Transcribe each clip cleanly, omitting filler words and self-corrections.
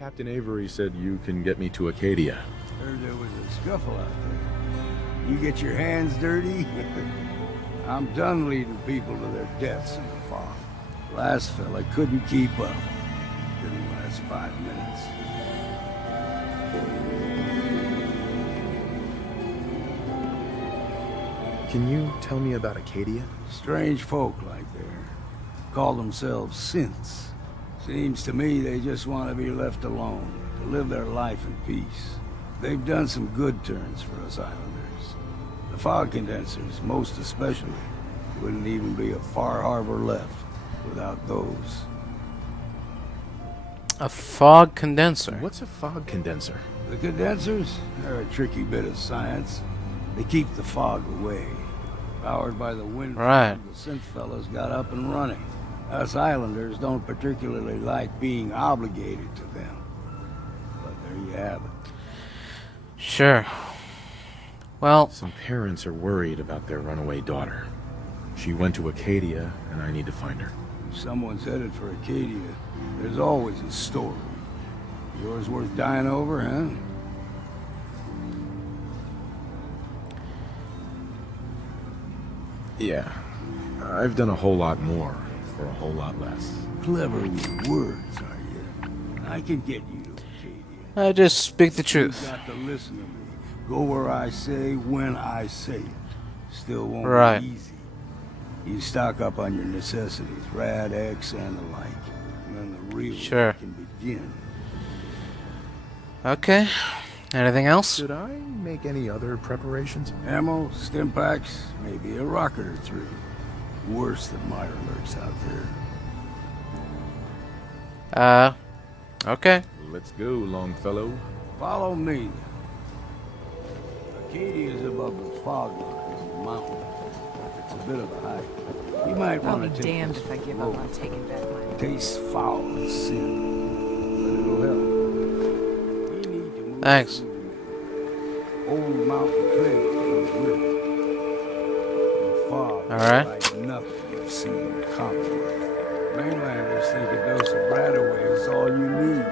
Captain Avery said you can get me to Arcadia. Heard there was a scuffle out there. You get your hands dirty? I'm done leading people to their deaths in the fog. Last fella couldn't keep up. Didn't last 5 minutes. Can you tell me about Arcadia? Strange folk like there. Call themselves synths. Seems to me they just want to be left alone, to live their life in peace. They've done some good turns for us islanders. The fog condensers, most especially, wouldn't even be a Far Harbor left without those. A fog condenser. What's a fog condenser? The condensers are a tricky bit of science. They keep the fog away. Powered by the wind, Right. the synth fellows got up and running. Us islanders don't particularly like being obligated to them. But there you have it. Sure. Well, Some parents are worried about their runaway daughter. She went to Arcadia, and I need to find her. If someone's headed for Arcadia, there's always a story. Yours worth dying over, huh? Yeah. I've done a whole lot more for a whole lot less. Clever with words, are you? I can get you to Arcadia. I just speak the You truth. got to listen to me. Go where I say, when I say it. Still won't Right. be easy. You stock up on your necessities, REDUX and the like. And then the real Sure. work can begin. Okay. Anything else? Should I make any other preparations? Ammo, stim packs, maybe a rocket or three. Worse than Meyer lurks out there. Okay. Let's go, Longfellow. Follow me. Arcadia's above the fog lines in the mountain. It's a bit of a hike. You might I'll want be to take damned this if I give rope. up on taking back my... Tastes foul as sin, but it'll help. We need to move Thanks. through the old mountain trail comes with it. The fog is Alright. like nothing you've seen in the Commonwealth. Mainlanders think a dose of Bradaway is all you need.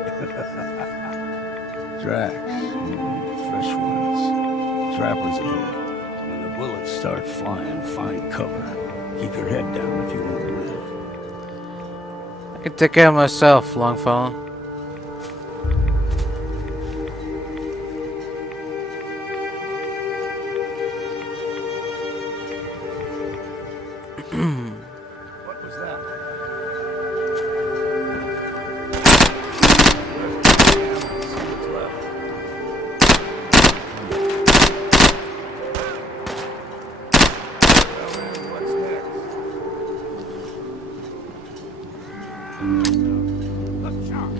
Tracks, fresh ones. Trappers ahead. When the bullets start flying, find cover. Keep your head down if you want to live. I can take care of myself, Longfellow. What was that? What's next? Look sharp.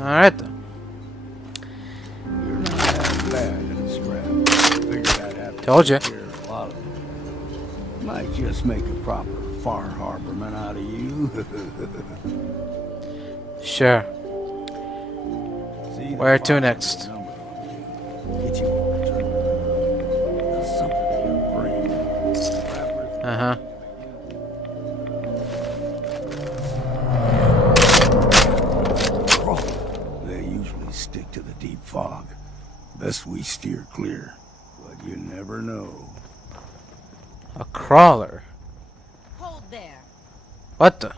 Alright then. You're not half bad in a scrap. Figured I'd have to Told ya. take care of a lot of them. Might just make a proper Far Harborman out of you. Sure. See, the Where to fog next? number on you. Get you all turned around. Does something to your brain. Rappers Uh-huh. They usually stick to the deep fog. Best we steer clear. But you never know. A crawler. Hold there. What the?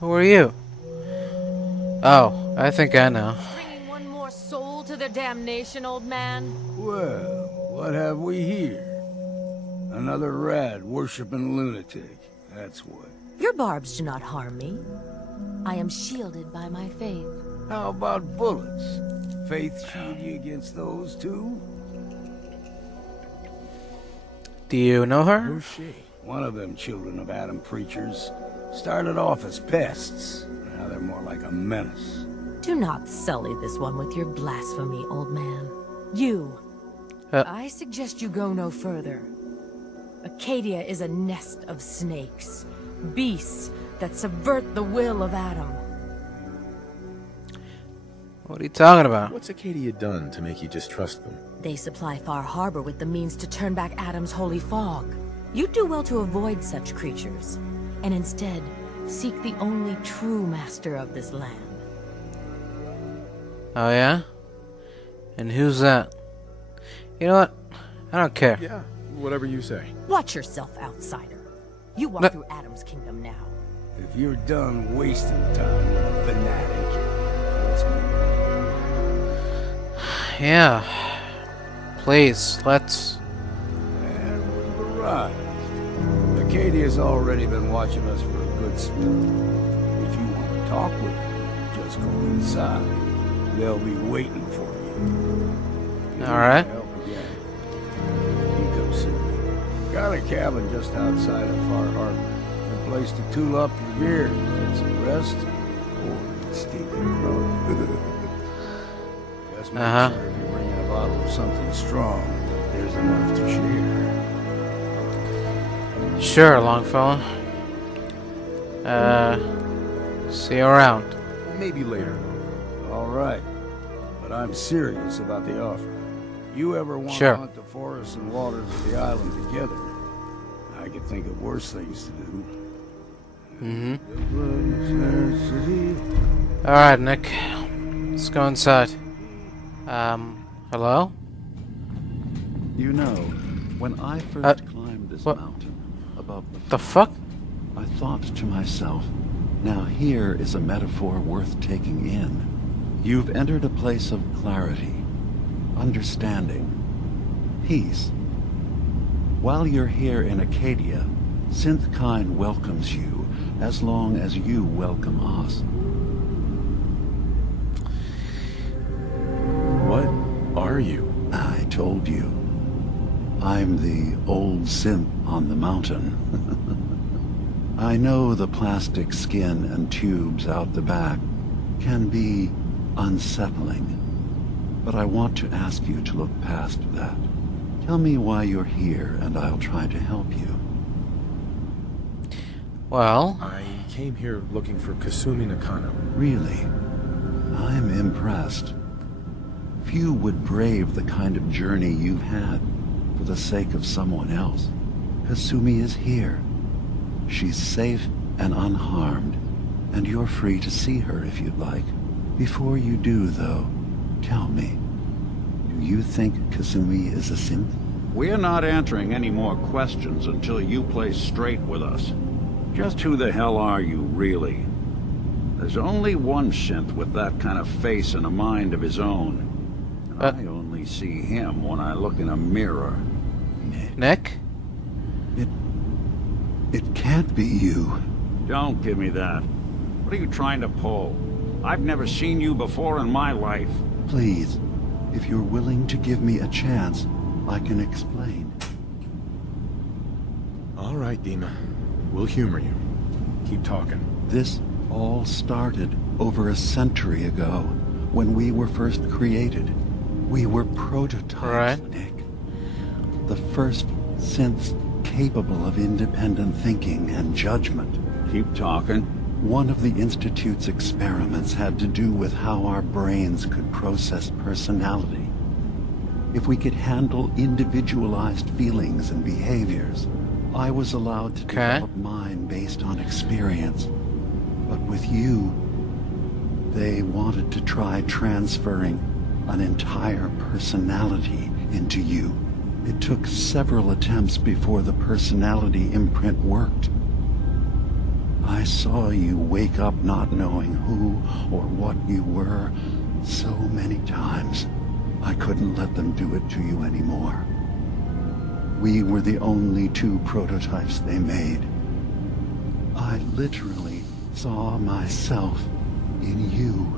Who are you? Oh, I think I know. Bringing one more soul to their damnation, old man. Well, what have we here? Another rad worshipping lunatic. That's what. Your barbs do not harm me. I am shielded by my faith. How about bullets? Faith shield you against those too? Do you know her? Who's she? One of them children of Adam preachers started off as pests. Now they're more like a menace. Do not sully this one with your blasphemy, old man. You. I suggest you go no further. Arcadia is a nest of snakes. Beasts that subvert the will of Adam. What are you talking about? What's Arcadia done to make you distrust them? They supply Far Harbor with the means to turn back Adam's holy fog. You'd do well to avoid such creatures, and instead seek the only true master of this land. Oh yeah? And who's that? You know what? I don't care. Yeah, whatever you say. Watch yourself, outsider. You walk No. through Adam's kingdom now. If you're done wasting time with a fanatic, let's move on. Yeah. Please, let's... And we've arrived. Arcadia's already been watching us for a good spell. If you want to talk with them, just go inside. They'll be waiting for you. Alright. Help again. You come see me. Got a cabin just outside of Far Harbor. A place to tool up your gear, get some rest, or get stinking drunk. Just make sure if you bring in a bottle of something strong, there's enough to share. Sure, Longfellow. See you around. Maybe later. All right, but I'm serious about the offer. You ever want Sure. to hunt the forests and waters of the island together? I could think of worse things to do. Alright, Nick. Let's go inside. Hello? You know, when I first climbed this what? mountain above The fuck? I thought to myself, now here is a metaphor worth taking in. You've entered a place of clarity, understanding, peace. While you're here in Arcadia, Synthkind welcomes you as long as you welcome us. What are you? I told you. I'm the old synth on the mountain. I know the plastic skin and tubes out the back can be unsettling, but I want to ask you to look past that. Tell me why you're here, and I'll try to help you. Well, I came here looking for Kasumi Nakano. Really? I'm impressed. Few would brave the kind of journey you've had for the sake of someone else. Kasumi is here. She's safe and unharmed, and you're free to see her if you'd like. Before you do, though, tell me, do you think Kasumi is a synth? We're not answering any more questions until you play straight with us. Just who the hell are you, really? There's only one synth with that kind of face and a mind of his own. And I only see him when I look in a mirror. Nick? It can't be you. Don't give me that. What are you trying to pull? I've never seen you before in my life. Please, if you're willing to give me a chance, I can explain. All right, Dima. We'll humor you. Keep talking. This all started over a century ago, when we were first created. We were prototypes, Right. Nick. The first synths capable of independent thinking and judgment. Keep talking. One of the Institute's experiments had to do with how our brains could process personality. If we could handle individualized feelings and behaviors, I was allowed to develop mine based on experience. But with you, they wanted to try transferring an entire personality into you. It took several attempts before the personality imprint worked. I saw you wake up not knowing who or what you were so many times. I couldn't let them do it to you anymore. We were the only two prototypes they made. I literally saw myself in you.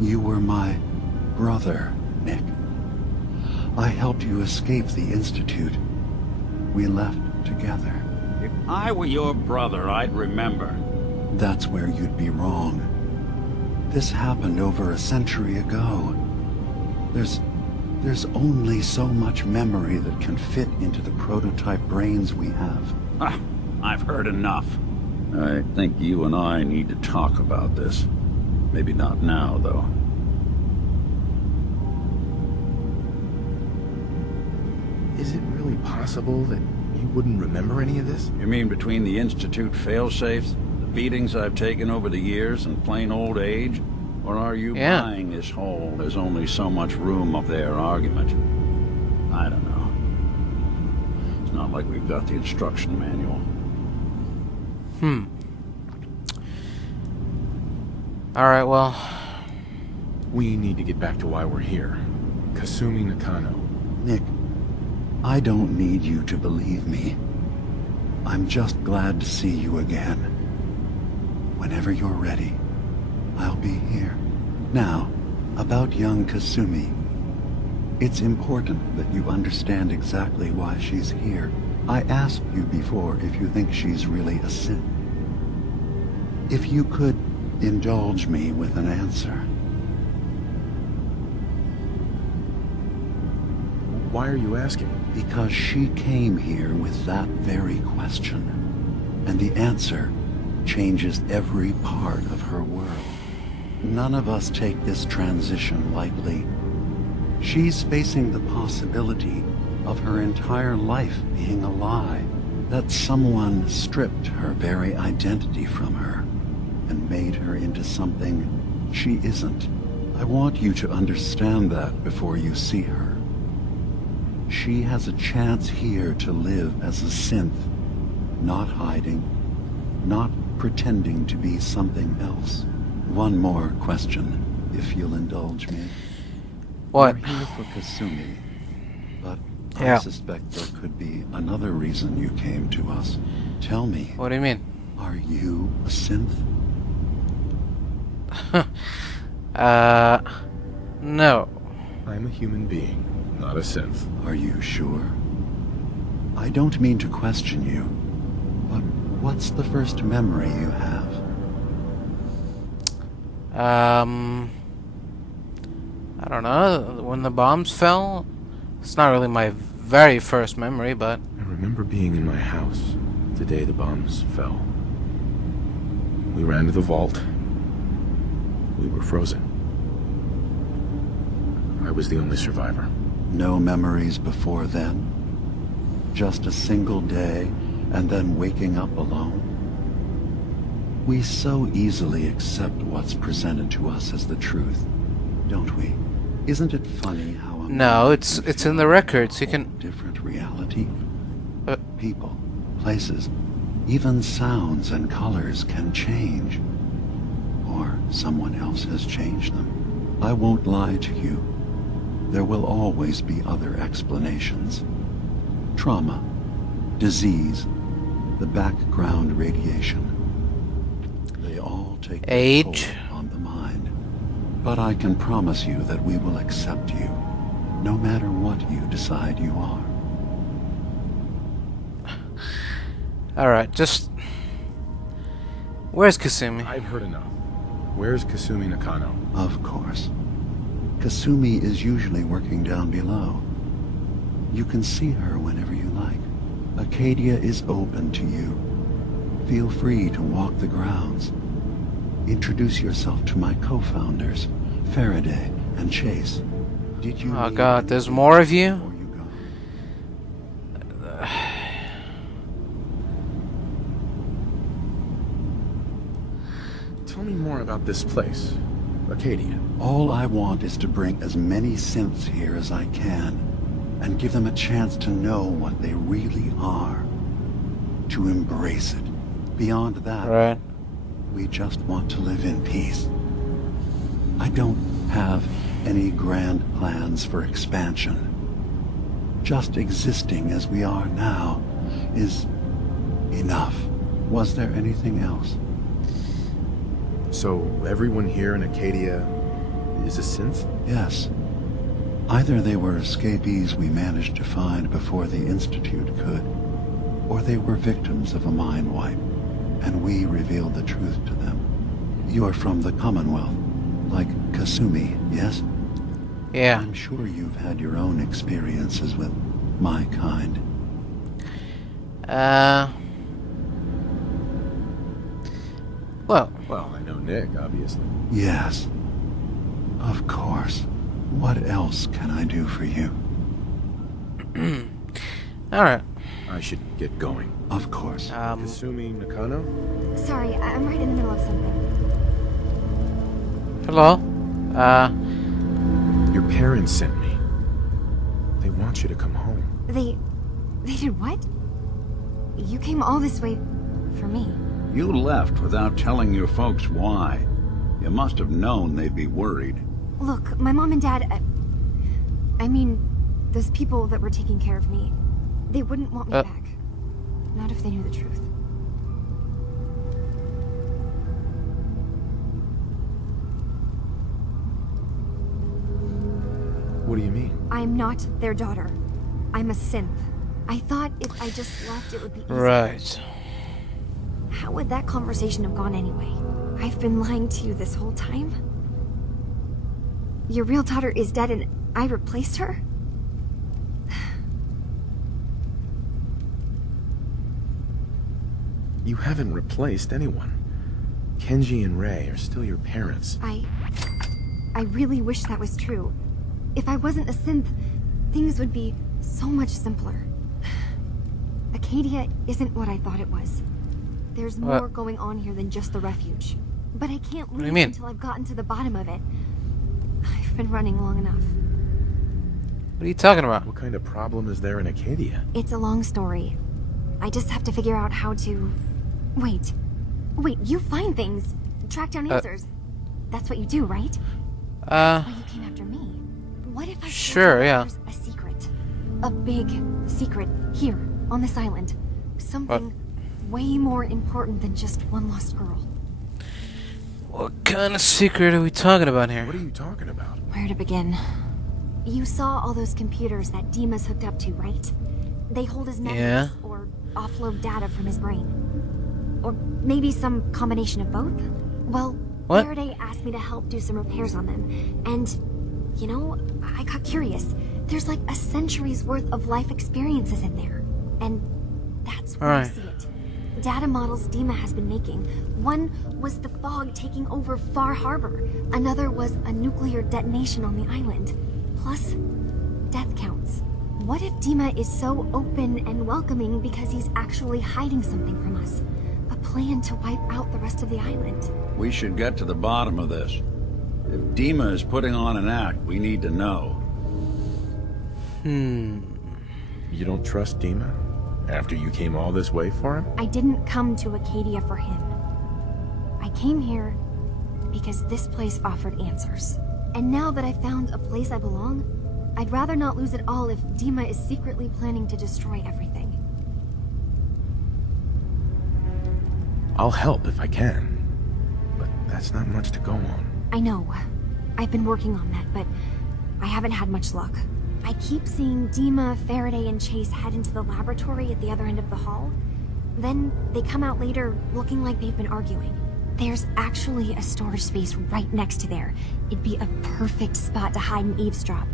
You were my brother, Nick. I helped you escape the Institute. We left together. If I were your brother, I'd remember. That's where you'd be wrong. This happened over a century ago. There's only so much memory that can fit into the prototype brains we have. Ah, I've heard enough. I think you and I need to talk about this. Maybe not now, though. really possible that you wouldn't remember any of this? You mean between the Institute failsafes, the beatings I've taken over the years, and plain old age? Or are you buying this whole "there's only so much room up there" argument? I don't know. It's not like we've got the instruction manual. Alright, well... We need to get back to why we're here. Kasumi Nakano. Nick, I don't need you to believe me. I'm just glad to see you again. Whenever you're ready, I'll be here. Now, about young Kasumi. It's important that you understand exactly why she's here. I asked you before if you think she's really a synth. If you could indulge me with an answer. Why are you asking? Because she came here with that very question. And the answer changes every part of her world. None of us take this transition lightly. She's facing the possibility of her entire life being a lie. That someone stripped her very identity from her and made her into something she isn't. I want you to understand that before you see her. She has a chance here to live as a synth, not hiding, not pretending to be something else. One more question, if you'll indulge me. What? We're here for Kasumi, but Yeah. I suspect there could be another reason you came to us. Tell me, What do you mean? are you a synth? No. I'm a human being, not a synth. Are you sure? I don't mean to question you, but what's the first memory you have? I don't know. When the bombs fell? It's not really my very first memory, but... I remember being in my house the day the bombs fell. We ran to the vault. We were frozen. I was the only survivor. No memories before then? Just a single day, and then waking up alone? We so easily accept what's presented to us as the truth, don't we? Isn't it funny how a No, man it's can in the feel records. You a can... whole different reality? Uh, People, places, even sounds and colors can change. Or someone else has changed them. I won't lie to you. There will always be other explanations. Trauma, disease, the background radiation. They all take their Age. toll on the mind. But I can promise you that we will accept you, no matter what you decide you are. Alright, just... Where's Kasumi? I've heard enough. Where's Kasumi Nakano? Of course. Kasumi is usually working down below. You can see her whenever you like. Arcadia is open to you. Feel free to walk the grounds. Introduce yourself to my co-founders, Faraday and Chase. Did you Oh need god, there's more of you? before you go? Tell me more about this place, Arcadia. All I want is to bring as many synths here as I can, and give them a chance to know what they really are. To embrace it. Beyond that, Right. we just want to live in peace. I don't have any grand plans for expansion. Just existing as we are now is enough. Was there anything else? So everyone here in Arcadia is a synth? Yes. Either they were escapees we managed to find before the Institute could, or they were victims of a mind wipe, and we revealed the truth to them. You're from the Commonwealth, like Kasumi, yes? Yeah. I'm sure you've had your own experiences with my kind. Well, Well, I know Nick, obviously. Yes. Of course. What else can I do for you? Alright. I should get going. Of course. Kasumi Nakano? Sorry, I'm right in the middle of something. Hello? Your parents sent me. They want you to come home. They did what? You came all this way for me. You left without telling your folks why. You must have known they'd be worried. Look, my mom and dad, I mean, those people that were taking care of me, they wouldn't want me back. Not if they knew the truth. What do you mean? I'm not their daughter. I'm a synth. I thought if I just left, it would be easier. Right. How would that conversation have gone anyway? I've been lying to you this whole time? Your real daughter is dead and I replaced her? You haven't replaced anyone. Kenji and Rei are still your parents. I really wish that was true. If I wasn't a synth, things would be so much simpler. Arcadia isn't what I thought it was. There's more going on here than just the refuge. But I can't leave until I've gotten to the bottom of it. I've been running long enough. What are you talking about? What kind of problem is there in Arcadia? It's a long story. I just have to figure out how to... Wait, you find things. Track down answers. That's what you do, right? That's why you came after me. What if I Sure, yeah. There's a secret? A big secret here, on this island. Something way more important than just one lost girl. What kind of secret are we talking about here? What are you talking about? Where to begin? You saw all those computers that Dima's hooked up to, right? They hold his memories or offload data from his brain. Or maybe some combination of both? Well, Faraday asked me to help do some repairs on them. And, you know, I got curious. There's like a century's worth of life experiences in there. And that's where I see it. Data models Dima has been making. One was the fog taking over Far Harbor. Another was a nuclear detonation on the island. Plus, death counts. What if Dima is so open and welcoming because he's actually hiding something from us? A plan to wipe out the rest of the island. We should get to the bottom of this. If Dima is putting on an act, we need to know. You don't trust Dima? After you came all this way for him? I didn't come to Arcadia for him. I came here because this place offered answers. And now that I found a place I belong, I'd rather not lose it all if Dima is secretly planning to destroy everything. I'll help if I can. But that's not much to go on. I know. I've been working on that, but I haven't had much luck. I keep seeing Dima, Faraday, and Chase head into the laboratory at the other end of the hall. Then they come out later looking like they've been arguing. There's actually a storage space right next to there. It'd be a perfect spot to hide and eavesdrop.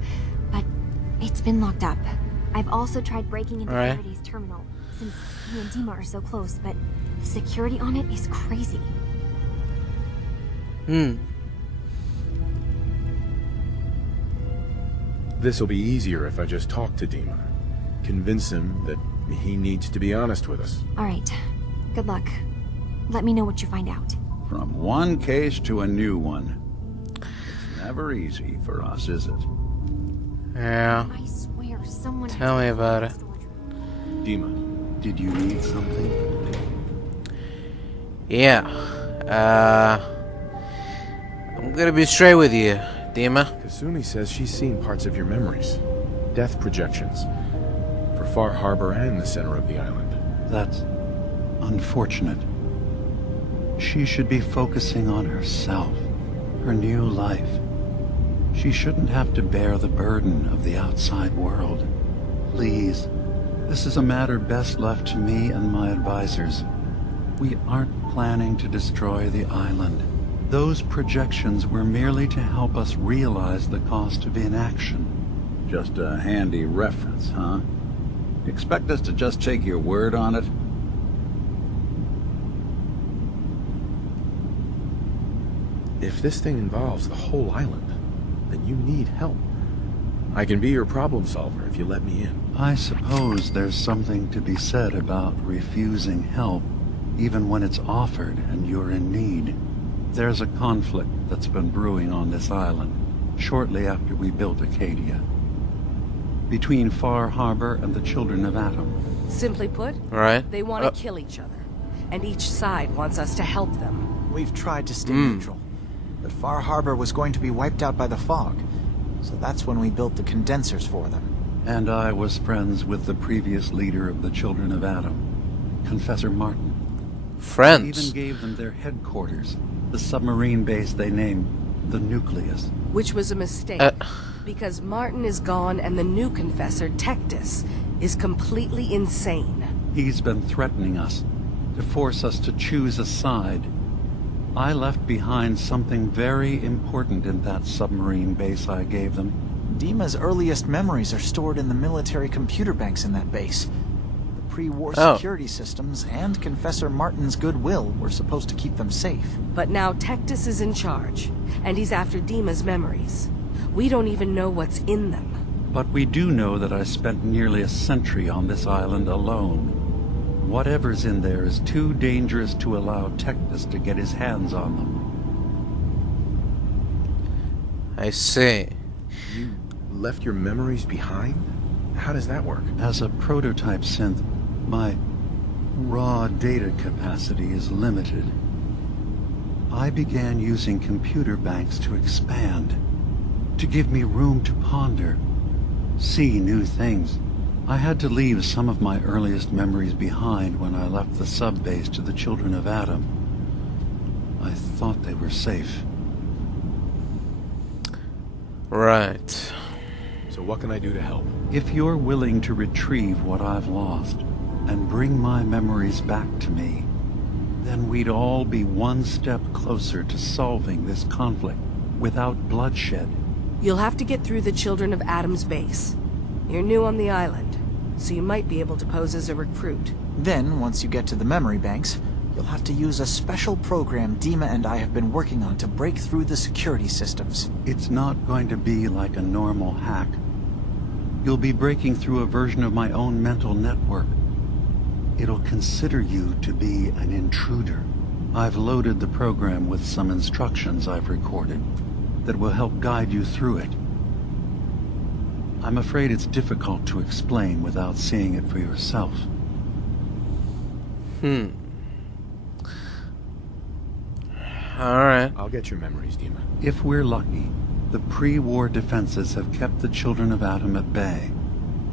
But it's been locked up. I've also tried breaking into Faraday's terminal, since he and Dima are so close, but the security on it is crazy. This'll be easier if I just talk to Dima. Convince him that he needs to be honest with us. Alright. Good luck. Let me know what you find out. From one case to a new one. It's never easy for us, is it? Yeah. I swear someone Tell me about it. Dima, Did you need something? Yeah. I'm gonna be straight with you, Dima. Kasumi says she's seen parts of your memories. Death projections. For Far Harbor and the center of the island. That's unfortunate. She should be focusing on herself, her new life. She shouldn't have to bear the burden of the outside world. Please, this is a matter best left to me and my advisors. We aren't planning to destroy the island. Those projections were merely to help us realize the cost of inaction. Just a handy reference, huh? Expect us to just take your word on it? If this thing involves the whole island, then you need help. I can be your problem solver if you let me in. I suppose there's something to be said about refusing help, even when it's offered and you're in need. There's a conflict that's been brewing on this island, shortly after we built Arcadia, between Far Harbor and the Children of Atom. Simply put, Right. they want to kill each other, and each side wants us to help them. We've tried to stay neutral, but Far Harbor was going to be wiped out by the fog, so that's when we built the condensers for them. And I was friends with the previous leader of the Children of Atom, Confessor Martin. Friends. Even gave them their headquarters, the submarine base they named the Nucleus. Which was a mistake, because Martin is gone and the new confessor, Tectus, is completely insane. He's been threatening us, to force us to choose a side. I left behind something very important in that submarine base I gave them. Dima's earliest memories are stored in the military computer banks in that base. The pre-war Oh. security systems and Confessor Martin's goodwill were supposed to keep them safe. But now Tectus is in charge, and he's after Dima's memories. We don't even know what's in them. But we do know that I spent nearly a century on this island alone. Whatever's in there is too dangerous to allow Tectus to get his hands on them. I see. You left your memories behind? How does that work? As a prototype synth, my raw data capacity is limited. I began using computer banks to expand, to give me room to ponder, see new things. I had to leave some of my earliest memories behind when I left the sub-base to the Children of Atom. I thought they were safe. Right. So what can I do to help? If you're willing to retrieve what I've lost and bring my memories back to me, then we'd all be one step closer to solving this conflict without bloodshed. You'll have to get through the Children of Atom's base. You're new on the island, so you might be able to pose as a recruit. Then, once you get to the memory banks, you'll have to use a special program Dima and I have been working on to break through the security systems. It's not going to be like a normal hack. You'll be breaking through a version of my own mental network. It'll consider you to be an intruder. I've loaded the program with some instructions I've recorded that will help guide you through it. I'm afraid it's difficult to explain without seeing it for yourself. Alright. I'll get your memories, Dima. If we're lucky, the pre-war defenses have kept the Children of Atom at bay.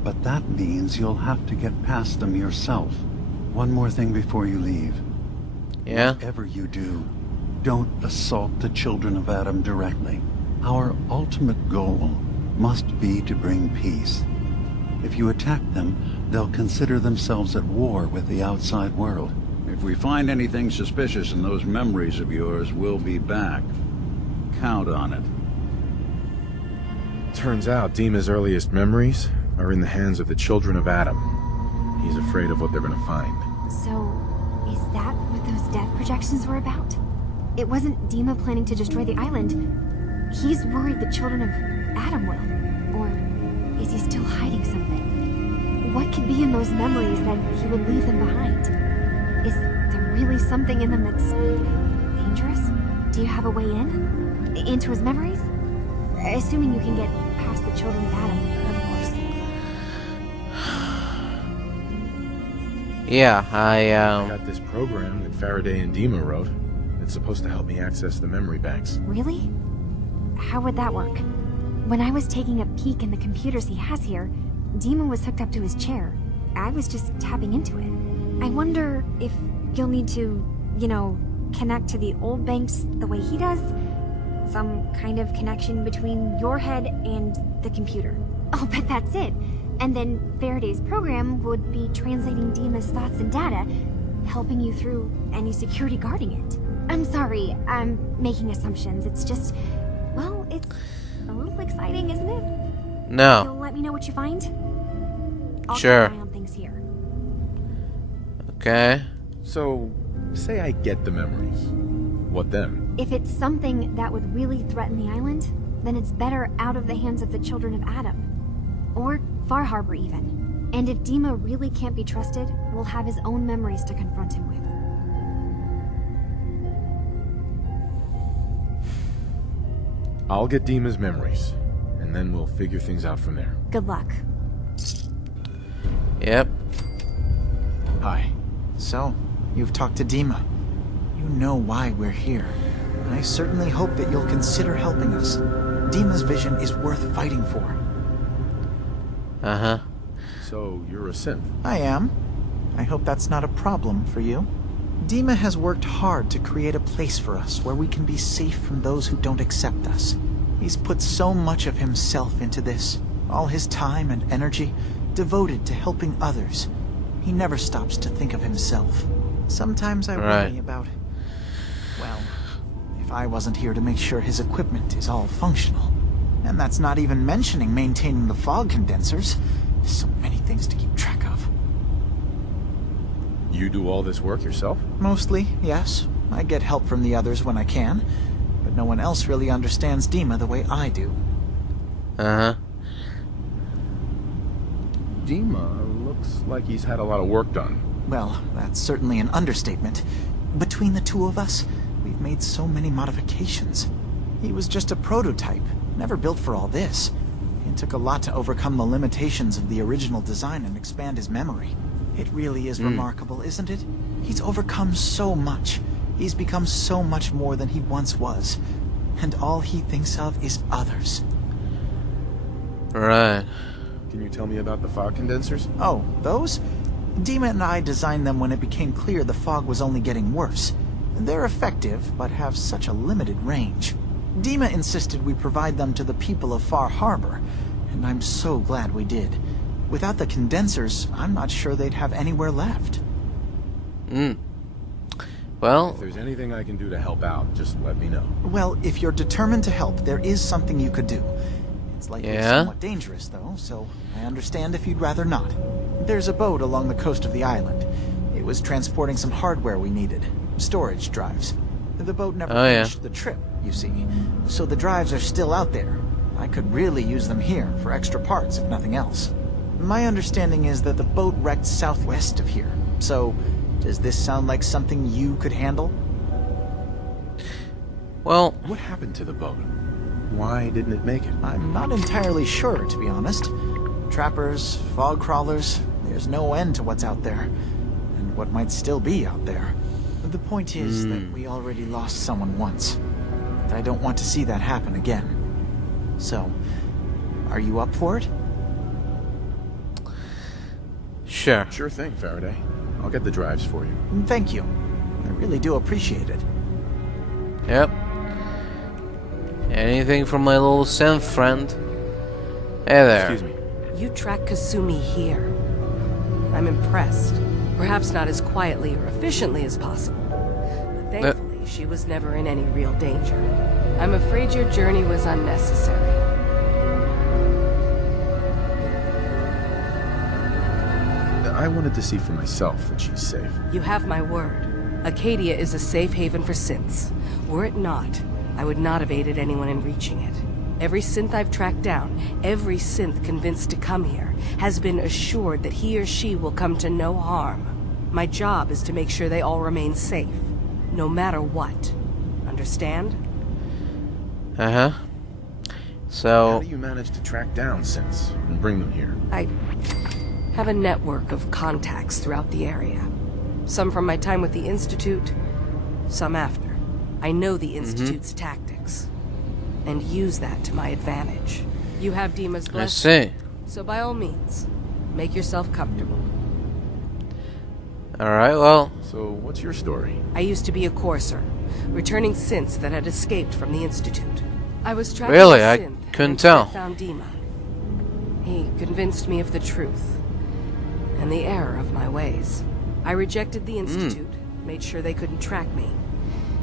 But that means you'll have to get past them yourself. One more thing before you leave. Yeah? Whatever you do, don't assault the Children of Atom directly. Our ultimate goal must be to bring peace. If you attack them, they'll consider themselves at war with the outside world. If we find anything suspicious in those memories of yours, we'll be back. Count on it. Turns out Dima's earliest memories are in the hands of the Children of Atom. He's afraid of what they're gonna find. So, is that what those death projections were about? It wasn't Dima planning to destroy the island. He's worried the Children of Atom will. Or is he still hiding something? What could be in those memories that he would leave them behind? Is there really something in them that's dangerous? Do you have a way in? Into his memories? Assuming you can get past the Children of Atom, of course. Yeah, I got this program that Faraday and Dima wrote. It's supposed to help me access the memory banks. Really? How would that work? When I was taking a peek in the computers he has here, Dima was hooked up to his chair. I was just tapping into it. I wonder if you'll need to, connect to the old banks the way he does? Some kind of connection between your head and the computer. I'll bet that's it. And then Faraday's program would be translating Dima's thoughts and data, helping you through any security guarding it. I'm sorry, I'm making assumptions. It's just, well, it's a little exciting, isn't it? no. You'll let me know what you find? I'll Sure. keep an eye on things here. Okay. So, say I get the memories. What then? If it's something that would really threaten the island, then it's better out of the hands of the Children of Atom. Or Far Harbor, even. And if Dima really can't be trusted, we'll have his own memories to confront him with. I'll get Dima's memories, and then we'll figure things out from there. Good luck. Yep. Hi. So, you've talked to Dima. You know why we're here. I certainly hope that you'll consider helping us. Dima's vision is worth fighting for. Uh-huh. So, you're a synth? I am. I hope that's not a problem for you. Dima has worked hard to create a place for us where we can be safe from those who don't accept us. He's put so much of himself into this, all his time and energy devoted to helping others. He never stops to think of himself. Sometimes I worry about, well, if I wasn't here to make sure his equipment is all functional. And that's not even mentioning maintaining the fog condensers. So many things to keep track of. You do all this work yourself? Mostly, yes. I get help from the others when I can, but no one else really understands Dima the way I do. Uh-huh. Dima looks like he's had a lot of work done. Well, that's certainly an understatement. Between the two of us, we've made so many modifications. He was just a prototype, never built for all this. It took a lot to overcome the limitations of the original design and expand his memory. It really is remarkable, isn't it? He's overcome so much. He's become so much more than he once was. And all he thinks of is others. Right. Can you tell me about the fog condensers? Oh, those? Dima and I designed them when it became clear the fog was only getting worse. They're effective, but have such a limited range. Dima insisted we provide them to the people of Far Harbor, and I'm so glad we did. Without the condensers, I'm not sure they'd have anywhere left. Well, If there's anything I can do to help out, just let me know. Well, if you're determined to help, there is something you could do. It's likely somewhat dangerous, though, so I understand if you'd rather not. There's a boat along the coast of the island. It was transporting some hardware we needed. Storage drives. The boat never finished the trip, you see. So the drives are still out there. I could really use them here for extra parts, if nothing else. My understanding is that the boat wrecked southwest of here. So, does this sound like something you could handle? well, What happened to the boat? Why didn't it make it? I'm not entirely sure, to be honest. Trappers, fog crawlers, there's no end to what's out there. And what might still be out there. The point is that we already lost someone once. And I don't want to see that happen again. So, are you up for it? sure. Sure thing, Faraday. I'll get the drives for you. Thank you. I really do appreciate it. Yep. Anything from my little synth friend? Hey there. Excuse me. You track Kasumi here. I'm impressed. Perhaps not as quietly or efficiently as possible. But thankfully, she was never in any real danger. I'm afraid your journey was unnecessary. I wanted to see for myself that she's safe. You have my word. Arcadia is a safe haven for synths. Were it not, I would not have aided anyone in reaching it. Every synth I've tracked down, every synth convinced to come here, has been assured that he or she will come to no harm. My job is to make sure they all remain safe, no matter what. Understand? Uh-huh. How So, do you manage to track down synths and bring them here? I have a network of contacts throughout the area. Some from my time with the Institute, some after. I know the Institute's tactics, and use that to my advantage. You have Dima's I blessing, see. so by all means, make yourself comfortable. Alright, well, So, what's your story? I used to be a courser, returning synths that had escaped from the Institute. I was tracking Really? a I synth couldn't until I tell. found Dima. He convinced me of the truth and the error of my ways. I rejected the Institute, made sure they couldn't track me,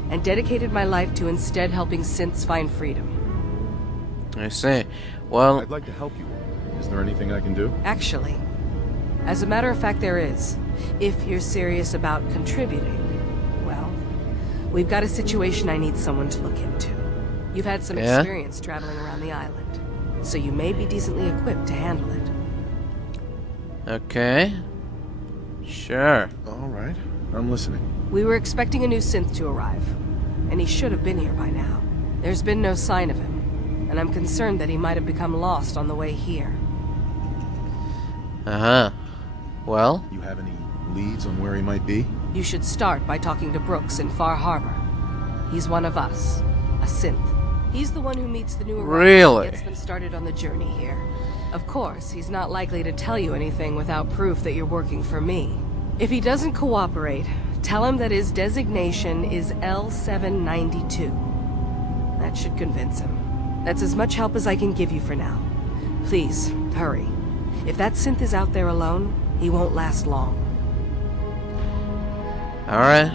and dedicated my life to instead helping synths find freedom. I see. Well, I'd like to help you. Is there anything I can do? Actually, as a matter of fact, there is. If you're serious about contributing, well, we've got a situation I need someone to look into. You've had some Yeah? experience traveling around the island. so you may be decently equipped to handle it. Okay. Sure. All right, I'm listening. We were expecting a new synth to arrive, and he should have been here by now. There's been no sign of him, and I'm concerned that he might have become lost on the way here. Uh-huh. Well? You have any leads on where he might be? You should start by talking to Brooks in Far Harbor. He's one of us, a synth. He's the one who meets the new arrivals Really? and gets them started on the journey here. Of course, he's not likely to tell you anything without proof that you're working for me. If he doesn't cooperate, tell him that his designation is L792. That should convince him. That's as much help as I can give you for now. Please, hurry. If that synth is out there alone, he won't last long. Alright.